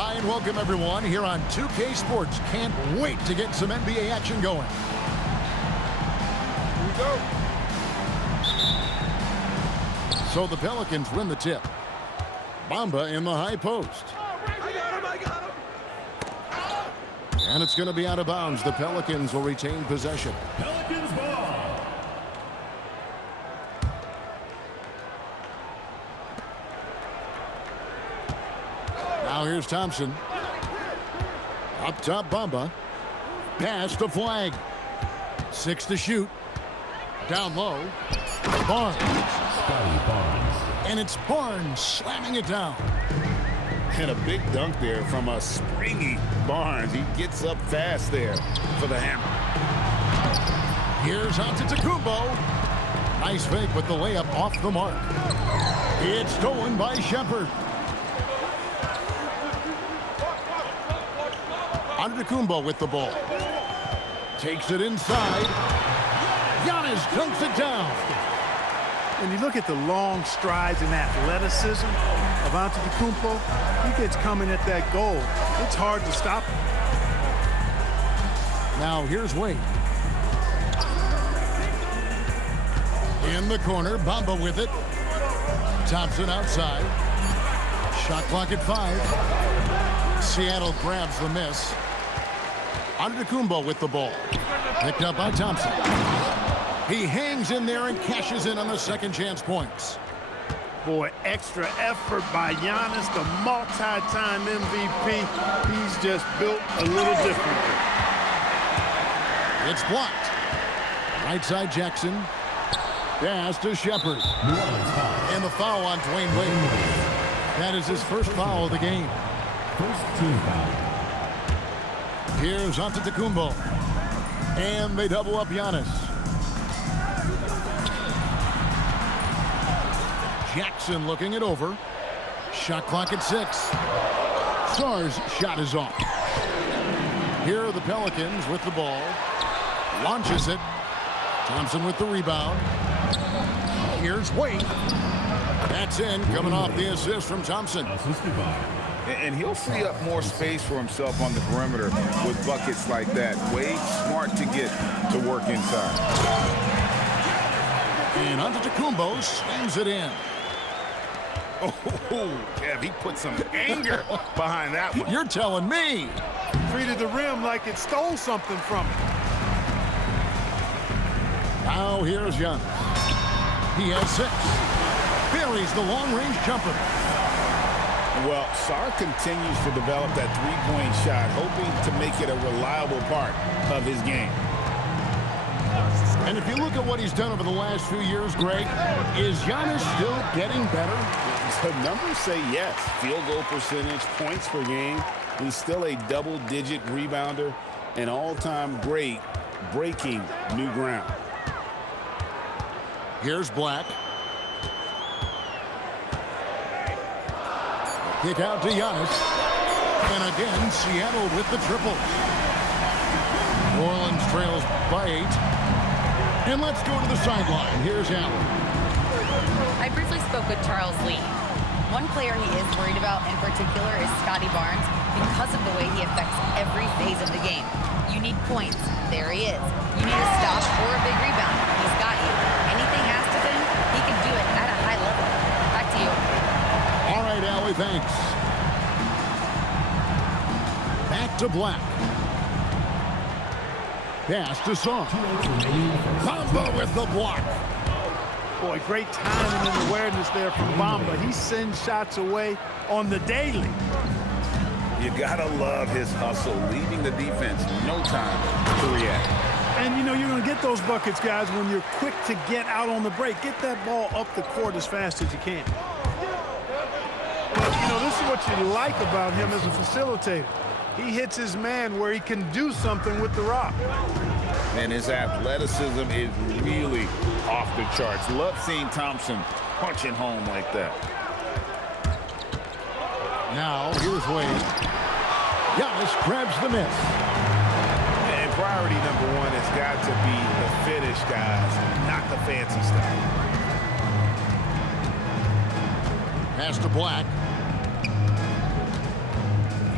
Hi and welcome everyone here on 2K Sports. Can't wait to get some NBA action going. Here we go. So the Pelicans win the tip. Bamba in the high post. I got him. And it's going to be out of bounds. The Pelicans will retain possession. Pelicans ball. Now here's Thompson. Up top, Bamba. Pass to Flag. 6 to shoot. Down low. Barnes. Scotty Barnes. And it's Barnes slamming it down. And a big dunk there from a springy Barnes. He gets up fast there for the hammer. Here's Antetokounmpo. Nice fake with the layup off the mark. It's stolen by Shepherd. Antetokounmpo with the ball. Takes it inside. Giannis dunks it down. When you look at the long strides and athleticism of Antetokounmpo, he gets coming at that goal. It's hard to stop him. Now here's Wade. In the corner, Bamba with it. Thompson outside. Shot clock at 5. Seattle grabs the miss. Antetokounmpo with the ball. Picked up by Thompson. He hangs in there and cashes in on the second chance points. Boy, extra effort by Giannis, the multi-time MVP. He's just built a little differently. It's blocked. Right side Jackson. Pass to Shepherd. And the foul on Dwayne Wade. That is his first foul of the game. First team foul. Here's Antetokounmpo. And they double up Giannis. Jackson looking it over. Shot clock at 6. Sarr's shot is off. Here are the Pelicans with the ball. Launches it. Thompson with the rebound. Here's Wade. That's in, coming off the assist from Thompson. Assisted by. And he'll free up more space for himself on the perimeter with buckets like that. Wade smart to get to work inside. And Antetokounmpo slams it in. Oh, Kev, he put some anger behind that one. You're telling me. Treated the rim like it stole something from him. Now here's Giannis. He has 6. Buries the long-range jumper. Well, Sarr continues to develop that three-point shot, hoping to make it a reliable part of his game. And if you look at what he's done over the last few years, Greg, is Giannis still getting better? The numbers say yes. Field goal percentage, points per game. He's still a double-digit rebounder, an all-time great, breaking new ground. Here's Black. Kick out to Giannis. And again, Seattle with the triple. New Orleans trails by 8. And let's go to the sideline. Here's Allen. I briefly spoke with Charles Lee. One player he is worried about in particular is Scotty Barnes because of the way he affects every phase of the game. You need points. There he is. You need a stop or a big rebound. He's got you. Anything has to fit him, he can do it at a high level. Back to you. All right, Allie, thanks. Back to Black. Pass to Sarr. Bamba with the block. Boy, great timing and awareness there from Bamba. He sends shots away on the daily. You gotta love his hustle, leaving the defense no time to react. And, you know, you're going to get those buckets, guys, when you're quick to get out on the break. Get that ball up the court as fast as you can. But, you know, this is what you like about him as a facilitator. He hits his man where he can do something with the rock. And his athleticism is really off the charts. Love seeing Thompson punching home like that. Now, here's Wade. Giannis grabs the miss. And priority number 1 has got to be the finish, guys, not the fancy stuff. Pass to Black.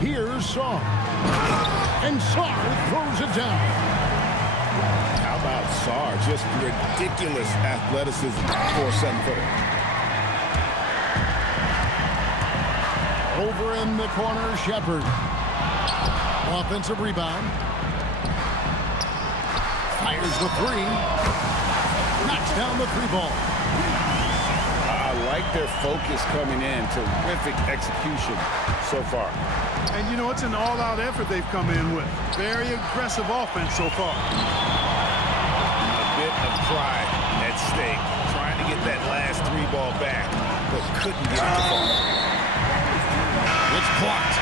Here's Sarr. And Sarr throws it down. How about Sarr? Just ridiculous athleticism for a 7-footer. Over in the corner, Shepard. Offensive rebound. Fires the three. Knocks down the three ball. I like their focus coming in. Terrific execution so far. And, you know, it's an all-out effort they've come in with. Very aggressive offense so far. A bit of pride at stake. Trying to get that last three ball back, but couldn't get it to fall. It's blocked.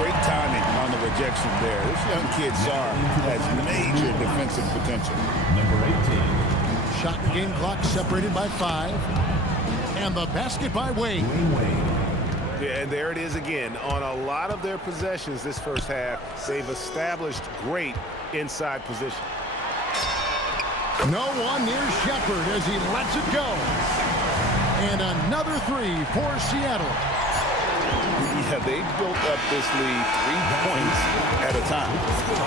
Great timing on the rejection there. This young kid, Sarr, has major defensive potential. Number 18. Shot and game clock separated by 5. And the basket by Wade. Yeah, and there it is again. On a lot of their possessions this first half, they've established great inside position. No one near Shepard as he lets it go. And another three for Seattle. Yeah, they built up this lead 3 points at a time.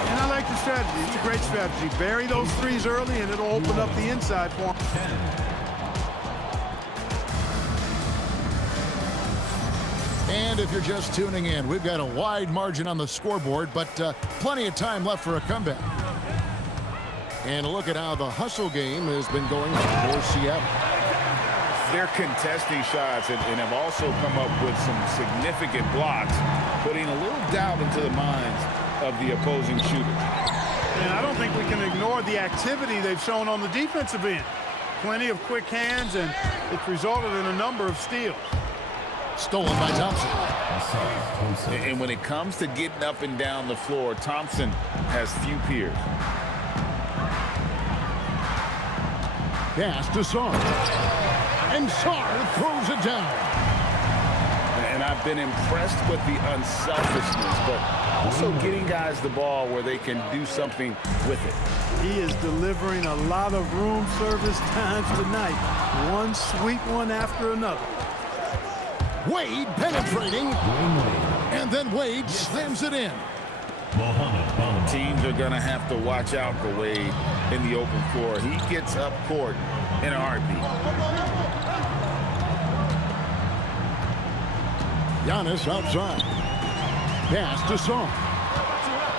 And I like the strategy. It's a great strategy. Bury those threes early, and it'll open up the inside for them. And if you're just tuning in, we've got a wide margin on the scoreboard, but plenty of time left for a comeback. And look at how the hustle game has been going for Seattle. They're contesting shots and have also come up with some significant blocks, putting a little doubt into the minds of the opposing shooters. And I don't think we can ignore the activity they've shown on the defensive end. Plenty of quick hands, and it's resulted in a number of steals. Stolen by Thompson. And when it comes to getting up and down the floor, Thompson has few peers. Pass to Sarr. And Sarr throws it down. And I've been impressed with the unselfishness, but also getting guys the ball where they can do something with it. He is delivering a lot of room service times tonight. One sweet one after another. Wade penetrating. And then Wade slams it in. Teams are going to have to watch out for Wade in the open floor. He gets up court in a heartbeat. Giannis outside. Pass to Sarr.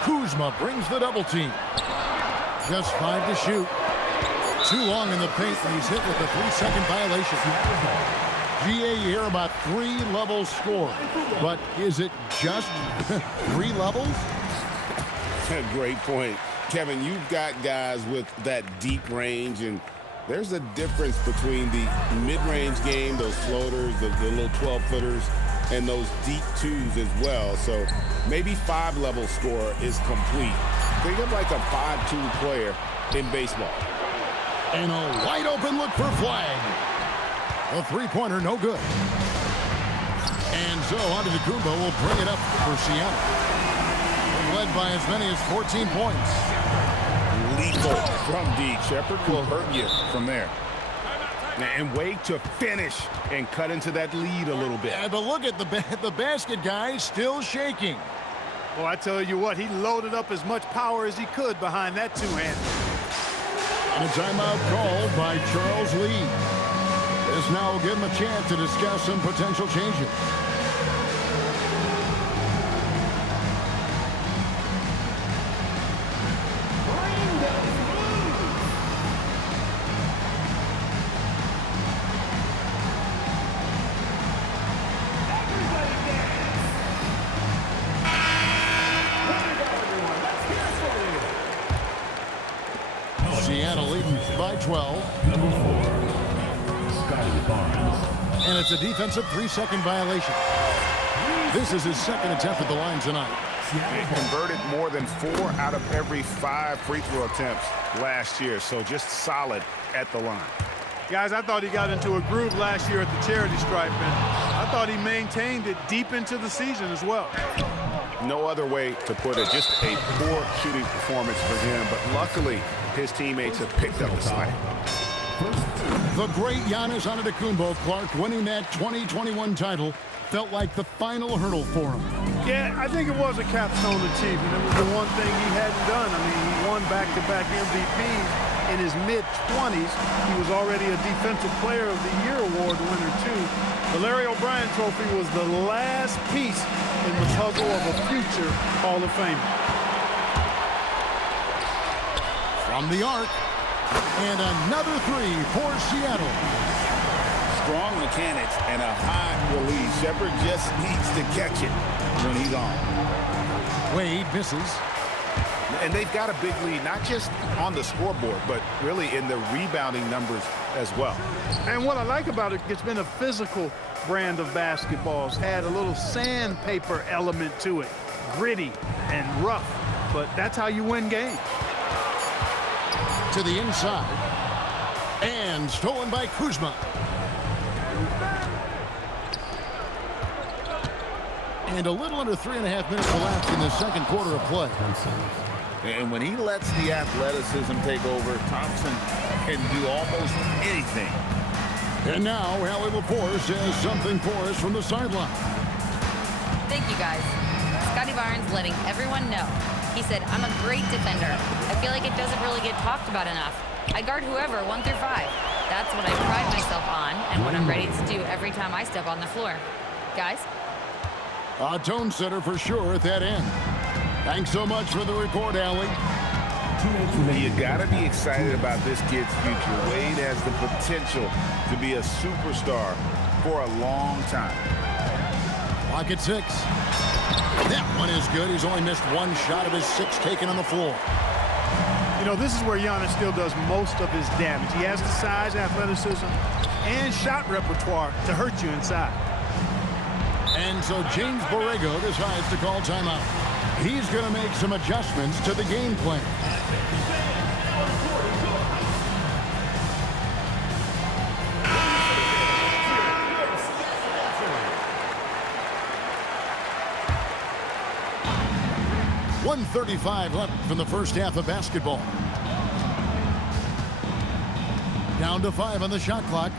Kuzma brings the double team. Just 5 to shoot. Too long in the paint, and he's hit with a 3-second violation. GA, you hear about 3-level score, but is it just 3 levels? Great point. Kevin, you've got guys with that deep range, and there's a difference between the mid-range game, those floaters, the little 12-footers, and those deep twos as well. So maybe 5-level score is complete. Think of like a 5-2 player in baseball. And a wide open look for Flag. A three-pointer, no good. And so Undisputed will bring it up for Seattle. Led by as many as 14 points. Lethal from deep. Shepard will hurt you from there. And Wade to finish and cut into that lead a little bit. Yeah, but look at the basket guy still shaking. Well, I tell you what, he loaded up as much power as he could behind that two-hander. And a timeout called by Charles Lee. This now will give him a chance to discuss some potential changes. Seattle leading by 12. Number 4, Scotty Barnes. And it's a defensive 3-second violation. This is his second attempt at the line tonight. He converted more than 4 out of every 5 free throw attempts last year, so just solid at the line. Guys, I thought he got into a groove last year at the charity stripe, and I thought he maintained it deep into the season as well. No other way to put it. Just a poor shooting performance for him, but luckily his teammates have picked up the slack. The great Giannis Antetokounmpo, Clark, winning that 2021 title felt like the final hurdle for him. Yeah, I think it was a capstone achievement. It was the one thing he hadn't done. I mean, he won back-to-back MVPs in his mid-20s. He was already a Defensive Player of the Year award winner, too. The Larry O'Brien Trophy was the last piece in the puzzle of a future Hall of Famer. From the arc, and another three for Seattle. Strong mechanics and a high release. Shepard just needs to catch it when he's on. Wade misses. And they've got a big lead, not just on the scoreboard, but really in the rebounding numbers as well. And what I like about it, it's been a physical brand of basketball. It's had a little sandpaper element to it. Gritty and rough, but that's how you win games. To the inside. And stolen by Kuzma. And a little under 3.5 minutes elapsed in the second quarter of play. And when he lets the athleticism take over, Thompson can do almost anything. And now, Allie Laforce has something for us from the sideline. Thank you, guys. Scotty Barnes letting everyone know. He said, I'm a great defender. I feel like it doesn't really get talked about enough. I guard whoever, 1 through 5. That's what I pride myself on and what I'm ready to do every time I step on the floor. Guys? A tone setter for sure at that end. Thanks so much for the report, Allie. You got to be excited about this kid's future. Wade has the potential to be a superstar for a long time. Clock at 6. That one is good. He's only missed one shot of his 6 taken on the floor. You know, this is where Giannis still does most of his damage. He has the size, athleticism, and shot repertoire to hurt you inside. And so James Borrego decides to call timeout. He's going to make some adjustments to the game plan. .135 left from the first half of basketball. Down to 5 on the shot clock.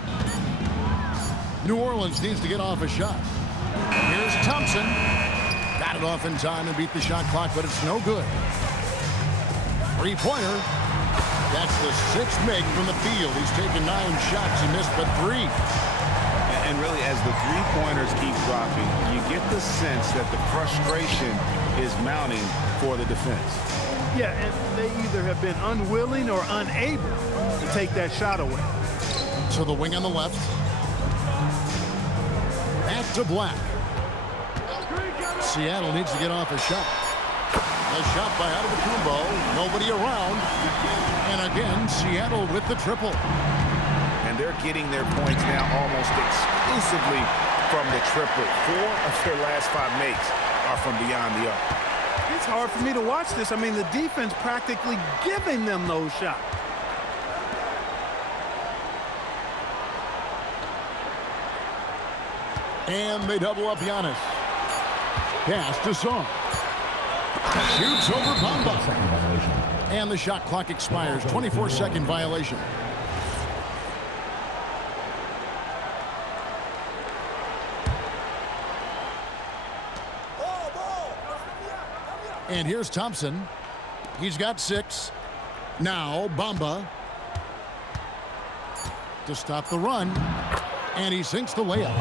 New Orleans needs to get off a shot. Here's Thompson. Got it off in time and beat the shot clock, but it's no good. Three-pointer. That's the 6th make from the field. He's taken 9 shots. He missed but 3. And really, as the three-pointers keep dropping, you get the sense that the frustration is mounting for the defense. Yeah, and they either have been unwilling or unable to take that shot away. So the wing on the left. Back to Black. Seattle needs to get off a shot. A shot by Undisputed. Nobody around. And again, Seattle with the triple. And they're getting their points now almost exclusively from the triple. 4 of their last 5 makes are from beyond the arc. It's hard for me to watch this. I mean, the defense practically giving them those shots. And they double up Giannis. Pass to Song. Shoots over Bamba. And the shot clock expires. 24-second violation. And here's Thompson. He's got 6. Now Bamba to stop the run. And he sinks the layup.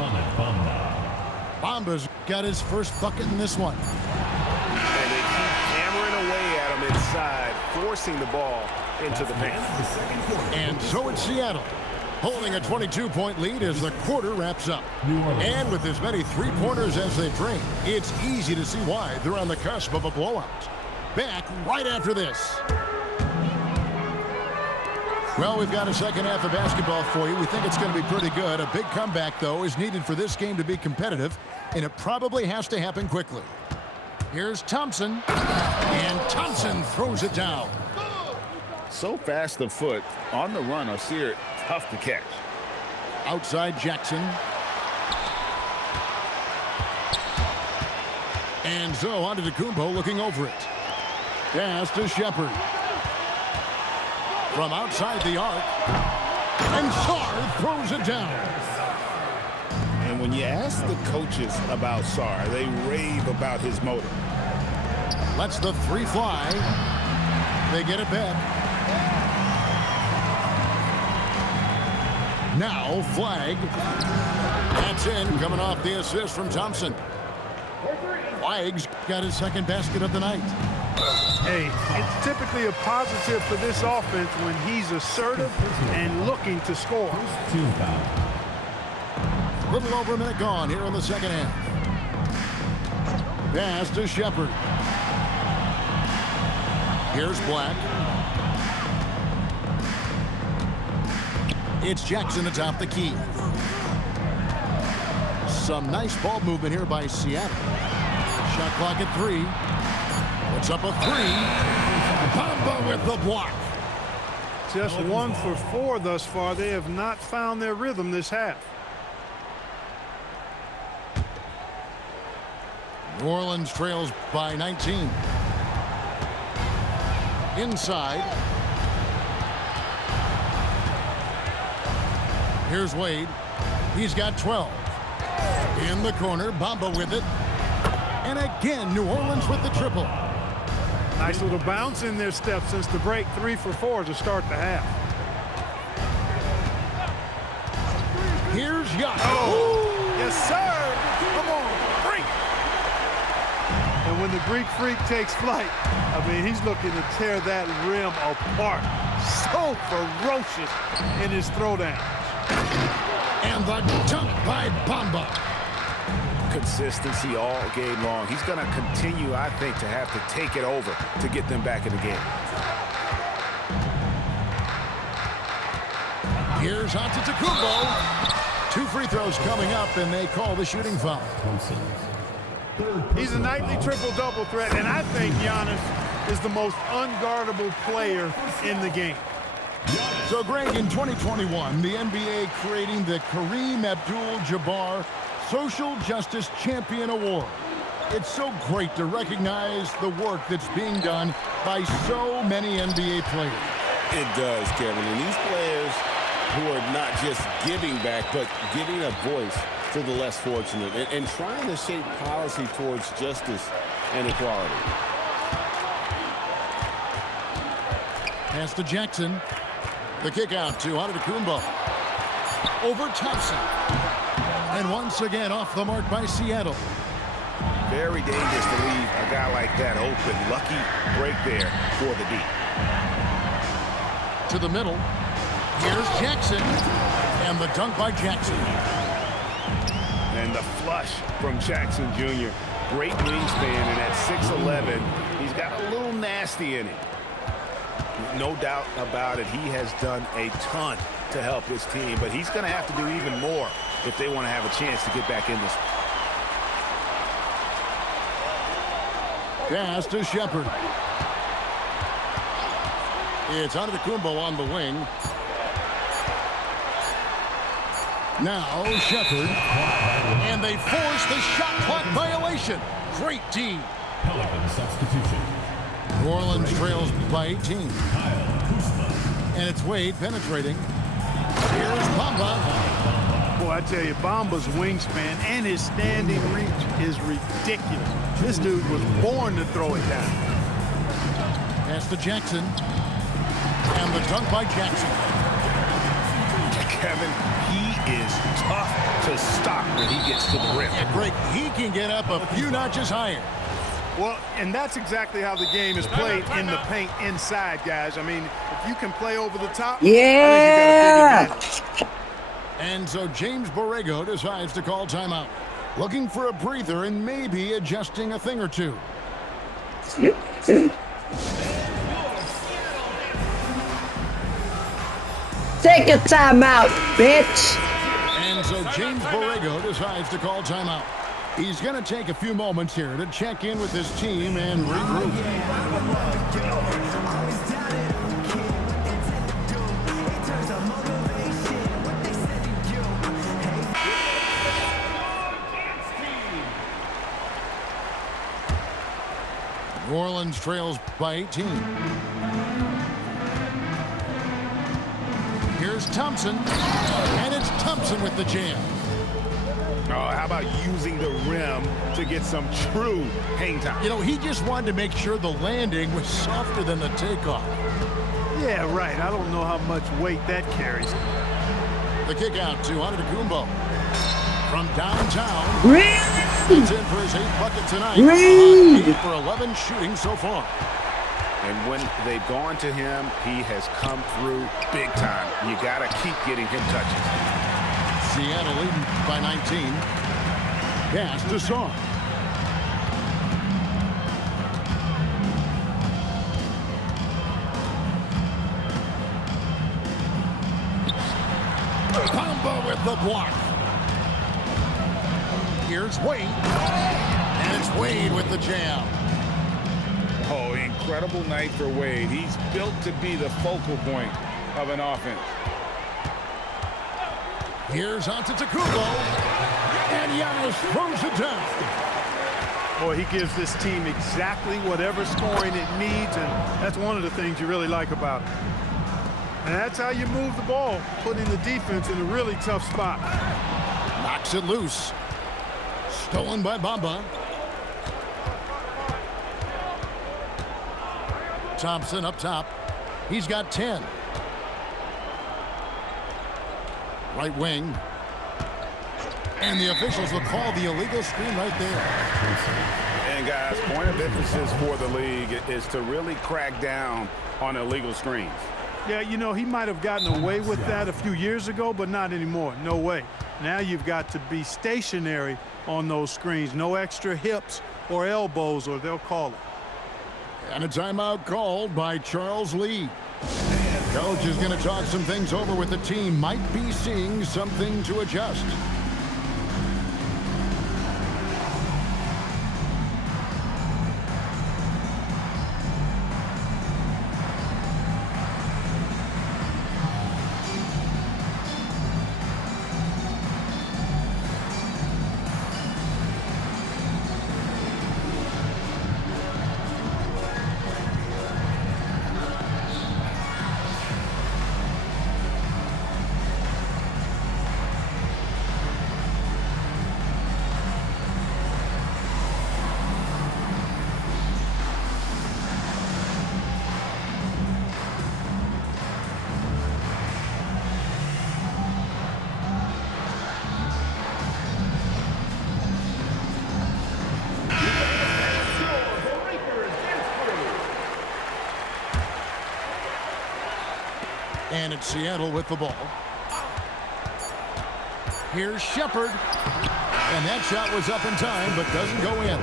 Bamba's got his first bucket in this one. And they keep hammering away at him inside, forcing the ball into the paint. And so it's Seattle, holding a 22-point lead as the quarter wraps up. And with as many three-pointers as they drain, it's easy to see why they're on the cusp of a blowout. Back right after this. Well, we've got a second half of basketball for you. We think it's going to be pretty good. A big comeback, though, is needed for this game to be competitive, and it probably has to happen quickly. Here's Thompson, and Thompson throws it down. So fast of foot on the run, Osir, tough to catch. Outside Jackson. And so on to Undisputed looking over it. Pass to Shepard. From outside the arc. And Sarr throws it down. And when you ask the coaches about Sarr, they rave about his motor. Lets the three fly. They get it back. Now flag. That's in, coming off the assist from Thompson. Flag's got his second basket of the night. Hey, it's typically a positive for this offense when he's assertive and looking to score. Two foul. A little over a minute gone here in the second half. Pass to Shepard. Here's Black. It's Jackson atop the key. Some nice ball movement here by Seattle. Shot clock at 3. Puts up a 3. Bamba with the block. Just 1 for 4 thus far. They have not found their rhythm this half. New Orleans trails by 19. Inside. Here's Wade. He's got 12. In the corner, Bamba with it. And again, New Orleans with the triple. Nice little bounce in their step since the break. 3 for 4 to start the half. Here's Yacht. Oh, yes, sir. Come on, freak. And when the Greek freak takes flight, I mean, he's looking to tear that rim apart. So ferocious in his throwdown. And the dunk by Bamba. Consistency all game long. He's going to continue, I think, to have to take it over to get them back in the game. Here's Antetokounmpo. 2 free throws coming up, and they call the shooting foul. He's a nightly triple-double threat, and I think Giannis is the most unguardable player in the game. So, Greg, in 2021, the NBA creating the Kareem Abdul-Jabbar Social Justice Champion Award. It's so great to recognize the work that's being done by so many NBA players. It does, Kevin. And these players who are not just giving back, but giving a voice to the less fortunate and trying to shape policy towards justice and equality. Pass to Jackson. The kick out to Antetokounmpo. Over Thompson. And once again off the mark by Seattle. Very dangerous to leave a guy like that open. Lucky break there for the D. To the middle. Here's Jackson. And the dunk by Jackson. And the flush from Jackson Jr. Great wingspan, and at 6'11", he's got a little nasty in it. No doubt about it, he has done a ton to help his team, but he's going to have to do even more if they want to have a chance to get back in this. Pass to Shepard. It's Antetokounmpo on the wing. Now Shepard. And they force the shot clock violation. Great D. Pelican substitution. New Orleans trails by 18. And it's Wade penetrating. Here's Bamba. Boy, I tell you, Bamba's wingspan and his standing reach is ridiculous. This dude was born to throw it down. Pass to Jackson. And the dunk by Jackson. Kevin, he is tough to stop when he gets to the rim. Yeah, great. He can get up a few notches higher. Well, and that's exactly how the game is played in the paint inside, guys. I mean, if you can play over the top, yeah. I think you got a big advantage. And so James Borrego decides to call timeout. Looking for a breather and maybe adjusting a thing or two. Take a timeout, bitch. And so James Borrego decides to call timeout. He's going to take a few moments here to check in with his team and regroup. New Orleans trails by 18. Here's Thompson, and it's Thompson with the jam. Oh, how about using the rim to get some true hang time? You know, he just wanted to make sure the landing was softer than the takeoff. Yeah, right. I don't know how much weight that carries. The kick out to Antetokounmpo. From downtown. Green! It's in for his 8th bucket tonight. Green! 8 for 11 shooting so far. And when they've gone to him, he has come through big time. You got to keep getting him touches. Seattle leading by 19. Pass to Song. Bamba with the block. Here's Wade. And it's Wade with the jam. Oh, incredible night for Wade. He's built to be the focal point of an offense. Here's Antetokounmpo. And Giannis throws it down. Boy, he gives this team exactly whatever scoring it needs, and that's one of the things you really like about him. And that's how you move the ball, putting the defense in a really tough spot. Knocks it loose. Stolen by Bamba. Thompson up top. He's got 10. Right wing. And the officials will call the illegal screen right there. And guys, point of emphasis for the league is to really crack down on illegal screens. Yeah, you know, he might have gotten away with that a few years ago, but not anymore. No way. Now you've got to be stationary on those screens. No extra hips or elbows, or they'll call it. And a timeout called by Charles Lee. Coach is going to talk some things over with the team. Might be seeing something to adjust. And it's Seattle with the ball. Here's Shepard. And that shot was up in time, but doesn't go in.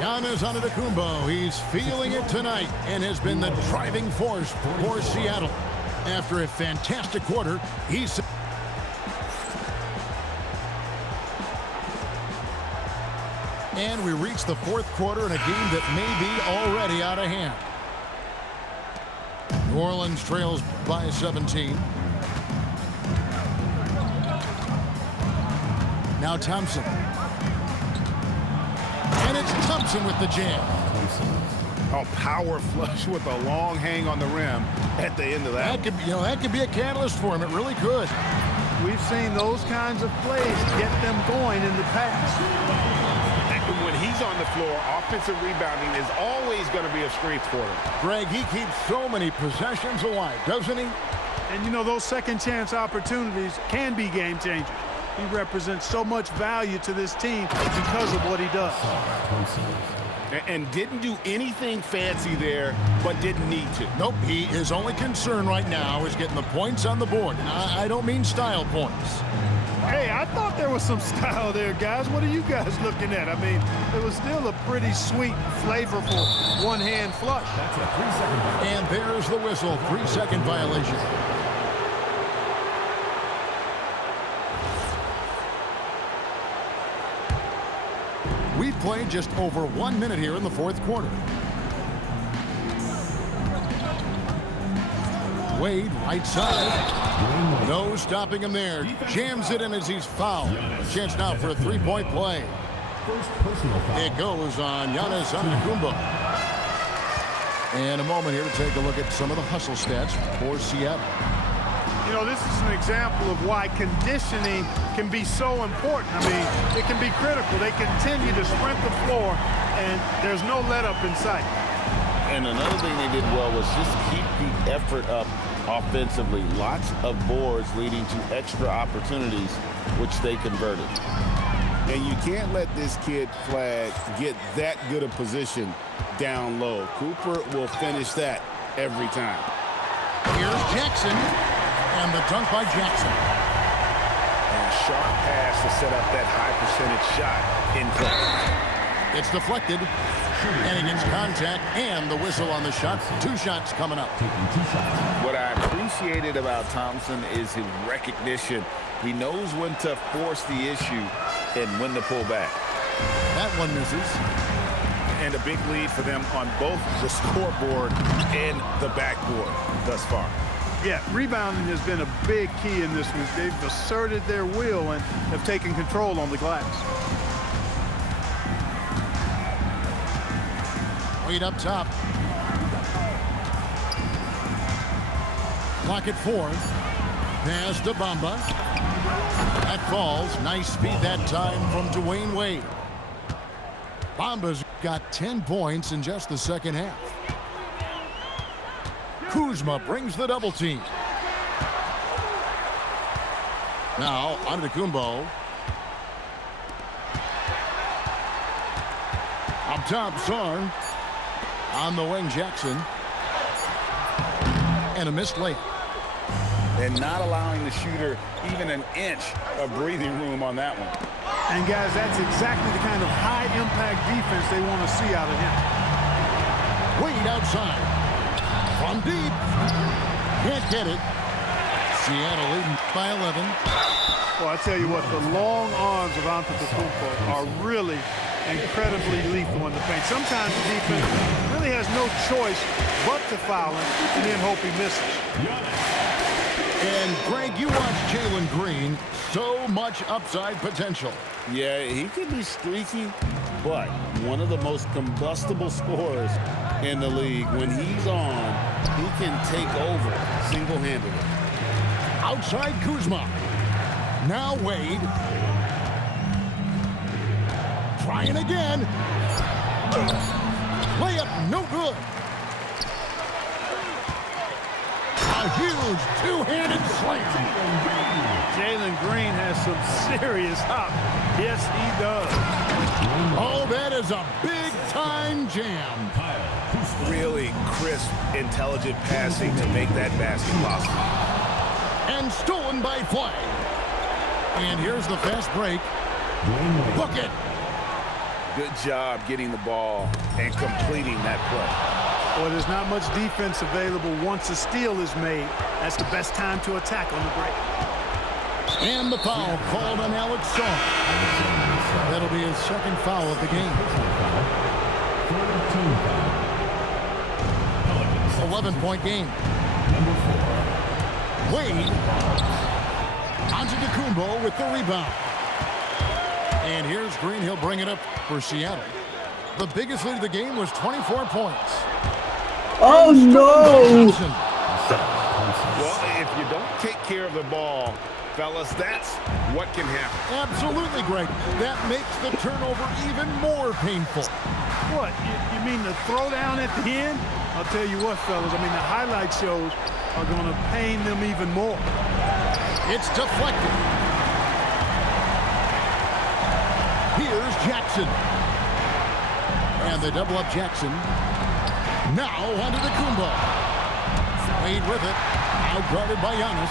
Giannis Antetokounmpo, he's feeling it tonight and has been the driving force for Seattle. After a fantastic quarter, he's... And we reach the fourth quarter in a game that may be already out of hand. New Orleans trails by 17. Now Thompson. And it's Thompson with the jam. Oh, power flush with a long hang on the rim at the end of that. That could be a catalyst for him. It really could. We've seen those kinds of plays get them going in the past. And when he's on the floor, offensive rebounding is always going to be a strength for him. Greg, he keeps so many possessions alive, doesn't he? And, you know, those second chance opportunities can be game changers. He represents so much value to this team because of what he does. And didn't do anything fancy there, but didn't need to. Nope, his only concern right now is getting the points on the board. And I don't mean style points. Hey, I thought there was some style there, guys. What are you guys looking at? I mean, it was still a pretty sweet, flavorful one-hand flush. That's a 3-second violation. And there's the whistle, 3-second violation. We've played just over 1 minute here in the fourth quarter. Wade, right side. No stopping him there. Jams it in as he's fouled. A chance now for a three-point play. First personal foul. It goes on Giannis Antetokounmpo. And a moment here to take a look at some of the hustle stats for Seattle. You know, this is an example of why conditioning can be so important. I mean, it can be critical. They continue to sprint the floor, and there's no let-up in sight. And another thing they did well was just keep the effort up offensively. Lots of boards leading to extra opportunities, which they converted. And you can't let this kid Flag get that good a position down low. Cooper will finish that every time. Here's Jackson, and the dunk by Jackson. And a sharp pass to set up that high percentage shot in play. It's deflected, and he gets contact and the whistle on the shot. 2 shots coming up. Taking 2 shots. What I appreciated about Thompson is his recognition. He knows when to force the issue and when to pull back. That one misses. And a big lead for them on both the scoreboard and the backboard thus far. Yeah, rebounding has been a big key in this one. They've asserted their will and have taken control on the glass. Wade up top. Clock at 4. Pass to Bamba. That falls. Nice speed that time from Dwayne Wade. Bamba's got 10 points in just the second half. Kuzma brings the double team. Now, Antetokounmpo. Up top, Sarn. On the wing, Jackson. And a missed layup. And not allowing the shooter even an inch of breathing room on that one. And, guys, that's exactly the kind of high-impact defense they want to see out of him. Wade outside. From deep. Can't get it. Seattle leading by 11. Well, I tell you what, the long arms of Antetokounmpo are really incredibly lethal in the paint. Sometimes the defense really has no choice but to foul him and then hope he misses. And, Greg, you watch Jalen Green. So much upside potential. Yeah, he can be streaky, but one of the most combustible scorers in the league. When he's on, he can take over single-handedly. Outside Kuzma. Now Wade. Trying again. Layup no good. A huge two-handed slam. Jalen Green has some serious hop. Yes, he does. Oh, that is a big-time jam. Really crisp, intelligent passing to make that basket possible. And stolen by Flag. And here's the fast break. Book it. Good job getting the ball and completing that play. Well, there's not much defense available once a steal is made. That's the best time to attack on the break. And the foul called on Alex Sarn. That'll be his second foul of the game. 11-point game. Wade. Antetokounmpo with the rebound. And here's Green. He'll bring it up for Seattle. The biggest lead of the game was 24 points. Oh no! Well, if you don't take care of the ball, fellas, that's what can happen. Absolutely, Greg. That makes the turnover even more painful. What, you mean the throwdown at the end? I'll tell you what, fellas, I mean, the highlight shows are going to pain them even more. It's deflected. Here's Jackson. And they double up Jackson. Now onto the Kumbo. Wade with it. Out guarded by Giannis.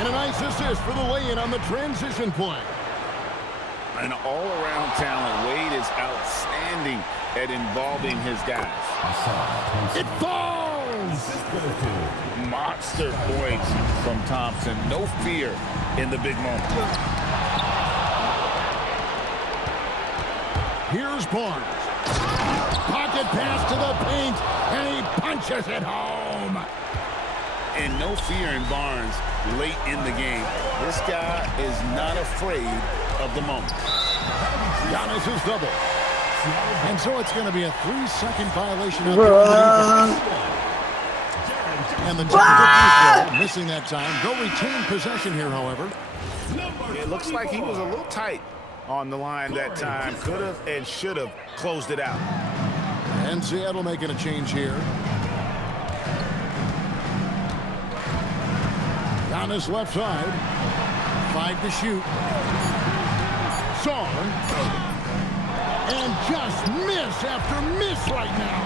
And a nice assist for the lay-in on the transition play. An all-around talent. Wade is outstanding at involving his guys. It falls! Monster points from Thompson. No fear in the big moment. Here's Barnes. Pocket pass to the paint, and he punches it home. And no fear in Barnes late in the game. This guy is not afraid of the moment. Giannis is double. And so it's going to be a 3-second violation of the defense. And the technical free throw, missing that time. They'll retain possession here, however. It looks like he was a little tight on the line that time. Could have and should have closed it out. And Seattle making a change here. On his left side. 5 to shoot. Saw. And just miss after miss right now.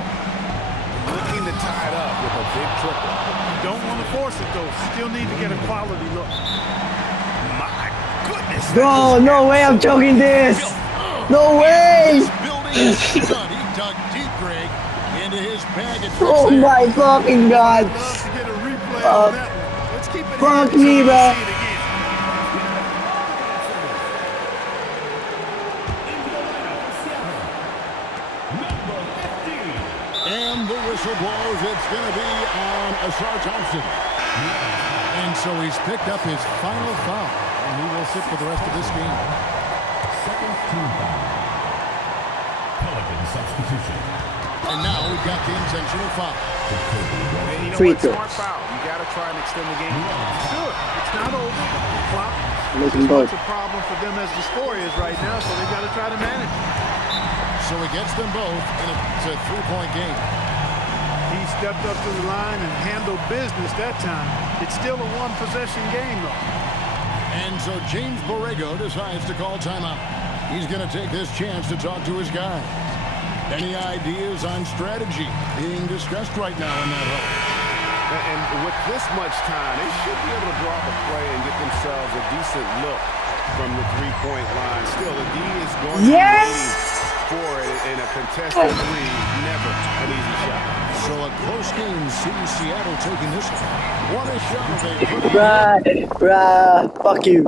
Looking to tie it up with a big triple. You don't want to force it, though. Still need to get a quality look. My goodness. Bro, no way I'm choking this. No way. Building stud. He dug deep, Greg, into his bag of tricks Oh there. my fucking God. Love to get a replay on that one. Let's keep it Fuck here me, so bro. we see it again. And the whistle blows. It's going to be on Asar Thompson. And so he's picked up his final foul. And he will sit for the rest of this game. Second team foul. Pelican substitution. And now we've got the intentional foul. And you know Free what? throw. Smart foul. You got to try and extend the game. Sure, it's not over. Clock Making is both. what's a problem for them as the score is right now, so they got to try to manage it. So he gets them both, and it's a three-point game. He stepped up to the line and handled business that time. It's still a one-possession game, though. And so James Borrego decides to call timeout. He's going to take this chance to talk to his guy. Any ideas on strategy being discussed right now in that hole? And with this much time, they should be able to draw up a play and get themselves a decent look from the three-point line. Still, the D is going to be waiting for it in a contested three. Never an easy shot. So a close game sees Seattle taking this one. What a shot they put in. Bruh, fuck you.